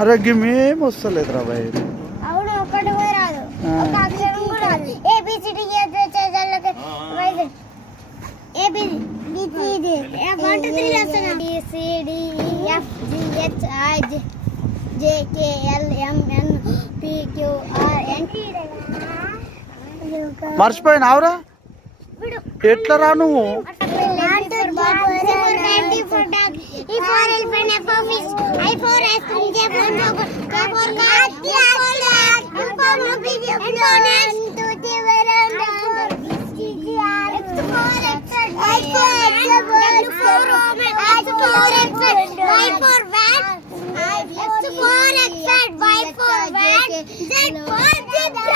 అరే గిమేం వస్తలేదురా బాయ్. అవును ఒకటి కూడా రాదు, ఒక అక్షరం కూడా రాదు. ఏబిసిడి మర్చిపోయినావురా? ఎట్లా రా నువ్వు?